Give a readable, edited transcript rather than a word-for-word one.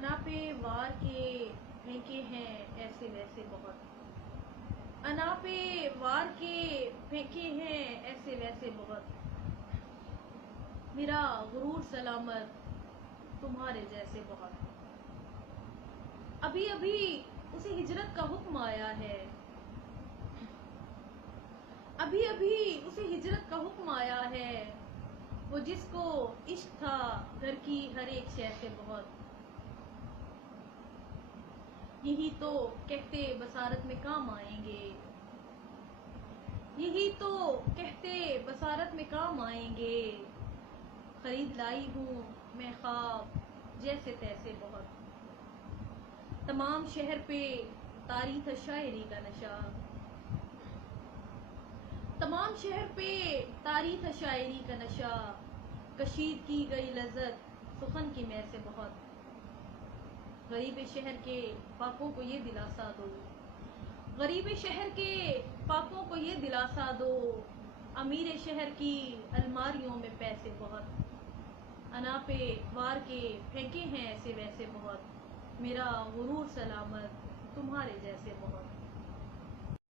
انا پہ وار کے پھینکے ہیں ایسے ویسے بہت، انا پہ وار کے پھینکے ہیں ایسے ویسے بہت، میرا غرور سلامت تمہارے جیسے بہت۔ ابھی ابھی اسے ہجرت کا حکم آیا ہے، ابھی ابھی اسے ہجرت کا حکم آیا ہے، وہ جس کو عشق تھا گھر کی ہر ایک شے سے بہت۔ یہی تو کہتے بصارت میں کام آئیں گے، یہی تو کہتے بصارت میں کام آئیں گے، خرید لائی ہوں میں خواب جیسے تیسے بہت۔ تمام شہر پہ طاری تھا شاعری کا نشہ، تمام شہر پہ طاری تھا شاعری کا نشہ، کشید کی گئی لذت سخن کی مے سے بہت۔ غریب شہر کے فاقوں کو یہ دلاسا دو، غریب شہر کے فاقوں کو یہ دلاسا دو، امیر شہر کی الماریوں میں پیسے بہت۔ انا پہ وار کے پھینکے ہیں ایسے ویسے بہت، میرا غرور سلامت تمہارے جیسے بہت۔